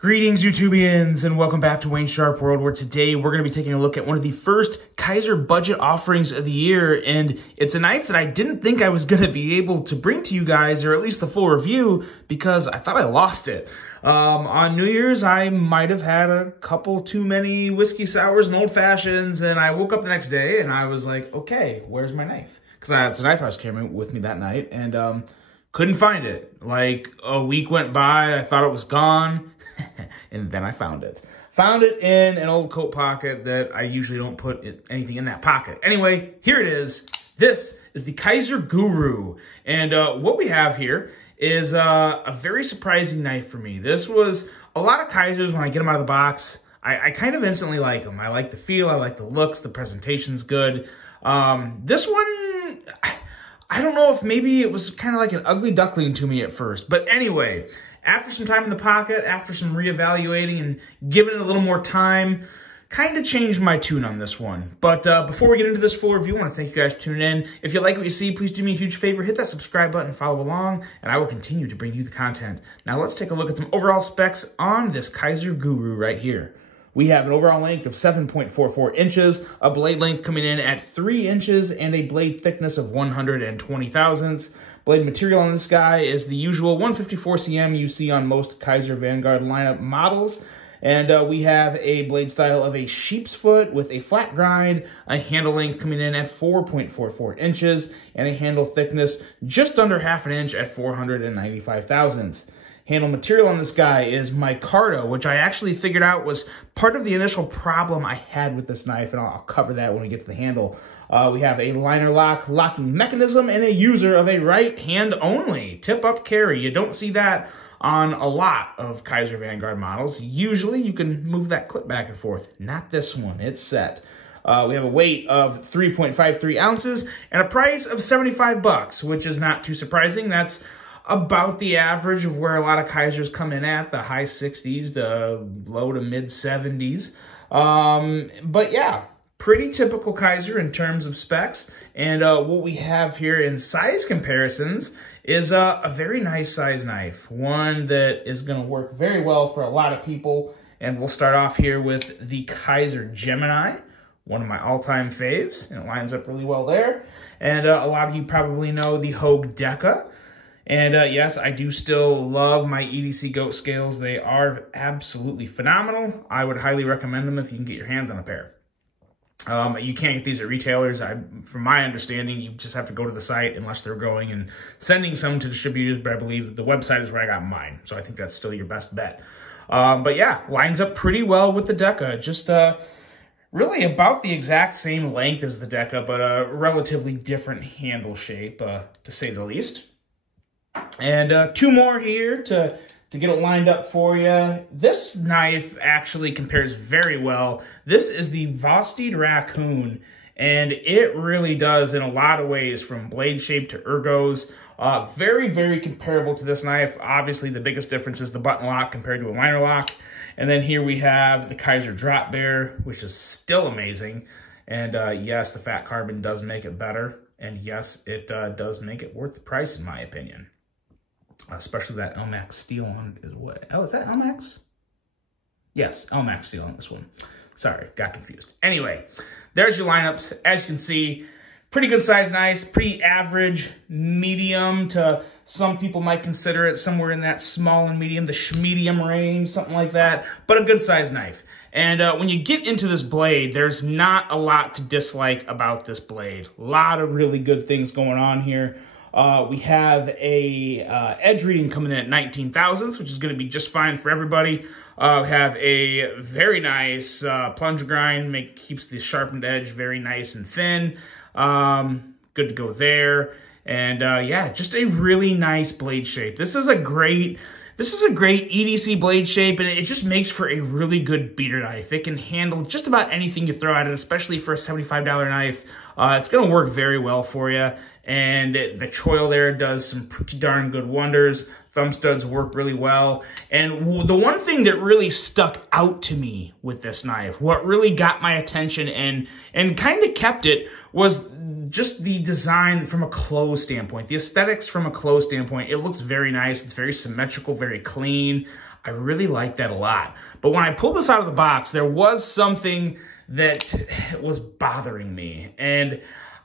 Greetings, YouTubians, and welcome back to Wayne Sharp World, where today we're going to be taking a look at one of the first Kizer budget offerings of the year, and it's a knife that I didn't think I was going to be able to bring to you guys, or at least the full review, because I thought I lost it. On New Year's, I might have had a couple too many whiskey sours and old fashions, and I woke up the next day and I was like, okay, where's my knife? Because it's a knife I was carrying with me that night, and couldn't find it. Like, a week went by, I thought it was gone, and then I found it. Found it in an old coat pocket that I usually don't put anything in that pocket. Anyway, here it is. This is the Kizer Guru. And what we have here is a very surprising knife for me. This was a lot of Kizers, when I get them out of the box, I kind of instantly like them. I like the feel, I like the looks, the presentation's good. This one, I don't know if maybe it was kind of like an ugly duckling to me at first. But anyway, after some time in the pocket, after some reevaluating and giving it a little more time, kind of changed my tune on this one. But before we get into this full review, I want to thank you guys for tuning in. If you like what you see, please do me a huge favor. Hit that subscribe button and follow along, and I will continue to bring you the content. Now let's take a look at some overall specs on this Kizer Guru right here. We have an overall length of 7.44 inches, a blade length coming in at 3 inches, and a blade thickness of 120 thousandths. Blade material on this guy is the usual 154 cm you see on most Kizer Vanguard lineup models. And we have a blade style of a sheep's foot with a flat grind, a handle length coming in at 4.44 inches, and a handle thickness just under half an inch at 495 thousandths. Handle material on this guy is micarta, which I actually figured out was part of the initial problem I had with this knife, and I'll cover that when we get to the handle. We have a liner lock locking mechanism and a user of a right hand only tip-up carry. You don't see that on a lot of Kizer Vanguard models. Usually you can move that clip back and forth. Not this one, it's set. We have a weight of 3.53 ounces and a price of 75 bucks, which is not too surprising. That's about the average of where a lot of Kizers come in at, the high 60s to low to mid 70s. But yeah, pretty typical Kizer in terms of specs. And what we have here in size comparisons is a very nice size knife, one that is going to work very well for a lot of people. And we'll start off here with the Kizer Gemini, one of my all-time faves, and it lines up really well there. And a lot of you probably know the Hogue Deca. And yes, I do still love my EDC goat scales. They are absolutely phenomenal. I would highly recommend them if you can get your hands on a pair. You can't get these at retailers. From my understanding, you just have to go to the site unless they're going and sending some to distributors, but I believe the website is where I got mine. So I think that's still your best bet. But yeah, lines up pretty well with the Deca. Just really about the exact same length as the Deca, but a relatively different handle shape, to say the least. And two more here to get it lined up for you. This knife actually compares very well. This is the Vosteed Raccoon, and it really does in a lot of ways, from blade shape to ergos. Very, very comparable to this knife. Obviously, the biggest difference is the button lock compared to a liner lock. And then here we have the Kizer Drop Bear, which is still amazing. And yes, the fat carbon does make it better. And yes, it does make it worth the price, in my opinion. Especially that Elmax steel on is what? Oh, is that Elmax? Yes, Elmax steel on this one. Sorry, got confused. Anyway, there's your lineups. As you can see, pretty good size knife, pretty average, medium to some people might consider it somewhere in that small and medium, the schmedium range, something like that, but a good size knife. And when you get into this blade, there's not a lot to dislike about this blade. A lot of really good things going on here. We have a edge reading coming in at 19 thousandths, which is going to be just fine for everybody. We have a very nice plunger grind, keeps the sharpened edge very nice and thin. Good to go there. And yeah, just a really nice blade shape. This is a great EDC blade shape, and it just makes for a really good beater knife. It can handle just about anything you throw at it, especially for a $75 knife. It's going to work very well for you. And the choil there does some pretty darn good wonders. Thumb studs work really well. And the one thing that really stuck out to me with this knife, what really got my attention and kind of kept it, was just the design from a close standpoint. The aesthetics from a close standpoint, it looks very nice. It's very symmetrical, very clean. I really like that a lot. But when I pulled this out of the box, there was something that was bothering me. And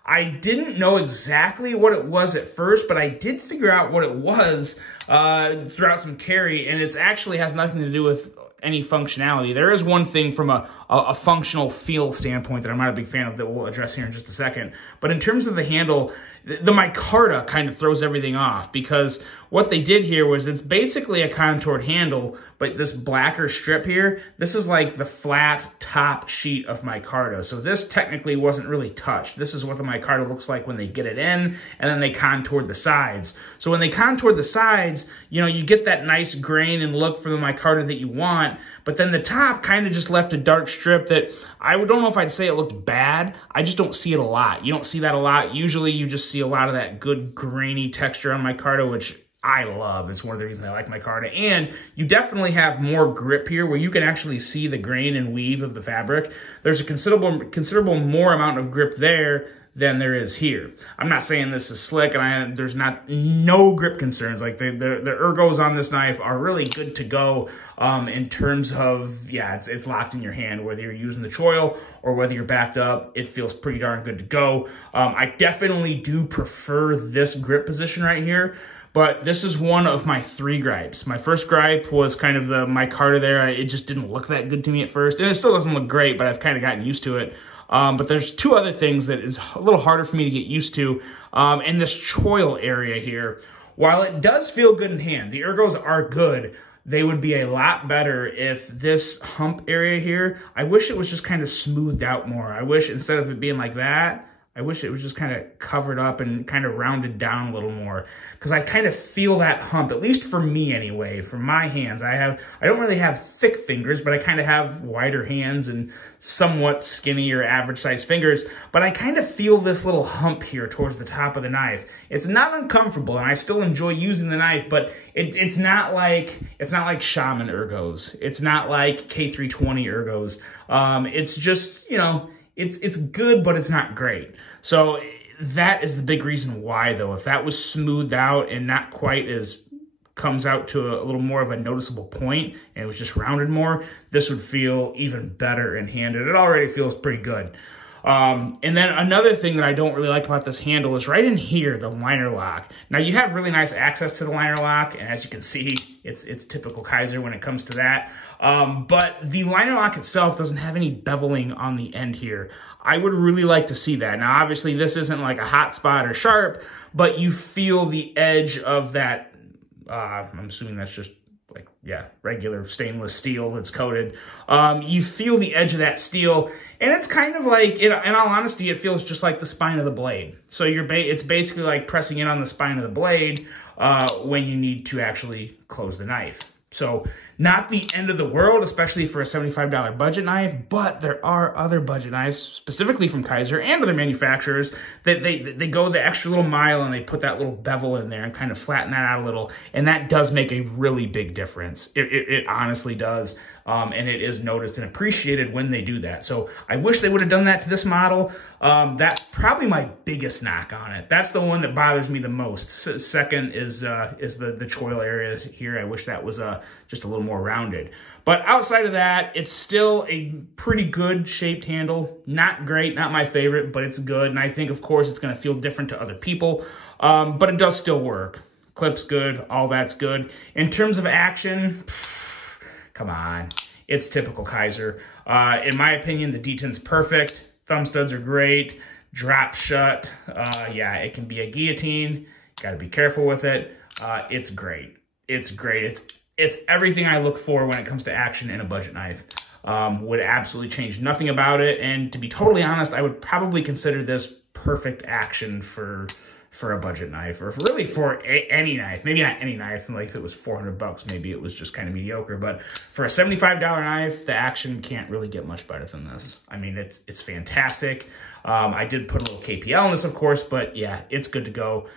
I didn't know exactly what it was at first, but I did figure out what it was throughout some carry, and it actually has nothing to do with any functionality. There is one thing from a functional feel standpoint that I'm not a big fan of that we'll address here in just a second. But in terms of the handle, the micarta kind of throws everything off, because what they did here was it's basically a contoured handle, but this blacker strip here, this is like the flat top sheet of micarta. So this technically wasn't really touched. This is what the micarta looks like when they get it in, and then they contoured the sides. So when they contoured the sides, you know, you get that nice grain and look for the micarta that you want, but then the top kind of just left a dark strip that I don't know if I'd say it looked bad. I just don't see it a lot. You don't see that a lot. Usually you just see a lot of that good grainy texture on micarta, which I love. It's one of the reasons I like micarta. And you definitely have more grip here where you can actually see the grain and weave of the fabric. There's a considerable more amount of grip there than there is here. I'm not saying this is slick, and there's no grip concerns. Like the ergos on this knife are really good to go in terms of, yeah, it's locked in your hand, whether you're using the choil or whether you're backed up, it feels pretty darn good to go. I definitely do prefer this grip position right here, but this is one of my 3 gripes. My first gripe was kind of the micarta there. It just didn't look that good to me at first, and it still doesn't look great, but I've kind of gotten used to it. But there's 2 other things that is a little harder for me to get used to in this choil area here. While it does feel good in hand, the ergos are good, they would be a lot better if this hump area here, I wish it was just kind of smoothed out more. I wish instead of it being like that, I wish it was just kind of covered up and kind of rounded down a little more, because I kind of feel that hump, at least for me anyway, for my hands. I don't really have thick fingers, but I kind of have wider hands and somewhat skinny or average size fingers, but I kind of feel this little hump here towards the top of the knife. It's not uncomfortable, and I still enjoy using the knife, but it's not like Shaman ergos. It's not like K320 ergos. It's just, you know, it's good, but it's not great. So that is the big reason why, though. If that was smoothed out and not quite as comes out to a little more of a noticeable point and it was just rounded more, this would feel even better in hand. And it already feels pretty good. And then another thing that I don't really like about this handle is right in here, the liner lock. Now you have really nice access to the liner lock, and as you can see, it's typical Kizer when it comes to that. But the liner lock itself doesn't have any beveling on the end here. I would really like to see that. Now, obviously, this isn't like a hot spot or sharp, but you feel the edge of that. I'm assuming that's just like, yeah, regular stainless steel that's coated. You feel the edge of that steel, and it's kind of like, in all honesty, it feels just like the spine of the blade. So it's basically like pressing in on the spine of the blade when you need to actually close the knife. So not the end of the world, especially for a $75 budget knife, but there are other budget knives, specifically from Kizer and other manufacturers, that they go the extra little mile and they put that little bevel in there and kind of flatten that out a little. And that does make a really big difference. It honestly does. And it is noticed and appreciated when they do that. So I wish they would have done that to this model. That's probably my biggest knock on it. That's the one that bothers me the most. Second is the choil area here. I wish that was just a little more rounded. But outside of that, it's still a pretty good shaped handle. Not great, not my favorite, but it's good. And I think, of course, it's going to feel different to other people. But it does still work. Clip's good. All that's good. In terms of action, come on, it's typical Kizer. In my opinion, the deten's perfect. Thumb studs are great. Drop shut. Yeah, it can be a guillotine. Got to be careful with it. It's great. It's great. It's everything I look for when it comes to action in a budget knife. Would absolutely change nothing about it. And to be totally honest, I would probably consider this perfect action for a budget knife, or really for any knife. Maybe not any knife, like if it was 400 bucks, maybe it was just kind of mediocre, but for a $75 knife, the action can't really get much better than this. I mean, it's fantastic. I did put a little KPL in this, of course, but yeah, it's good to go.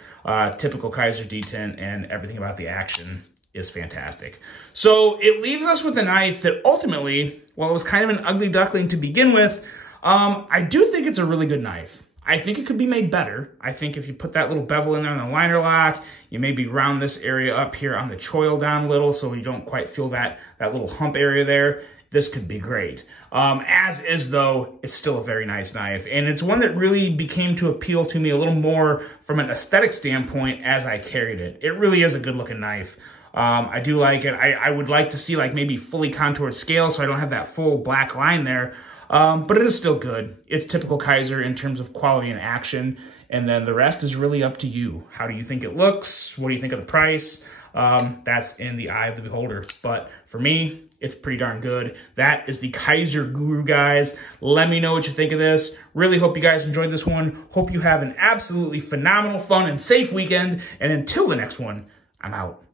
Typical Kizer detent, and everything about the action is fantastic. So it leaves us with a knife that ultimately, while it was kind of an ugly duckling to begin with, I do think it's a really good knife. I think it could be made better. I think if you put that little bevel in there on the liner lock, you maybe round this area up here on the choil down a little so you don't quite feel that little hump area there. This could be great. As is, though, it's still a very nice knife. And it's one that really became to appeal to me a little more from an aesthetic standpoint as I carried it. It really is a good-looking knife. I do like it. I would like to see, like, maybe fully contoured scale so I don't have that full black line there. But it is still good. It's typical Kizer in terms of quality and action. And then the rest is really up to you. How do you think it looks? What do you think of the price? That's in the eye of the beholder. But for me, it's pretty darn good. That is the Kizer Guru, guys. Let me know what you think of this. Really hope you guys enjoyed this one. Hope you have an absolutely phenomenal, fun, and safe weekend. And until the next one, I'm out.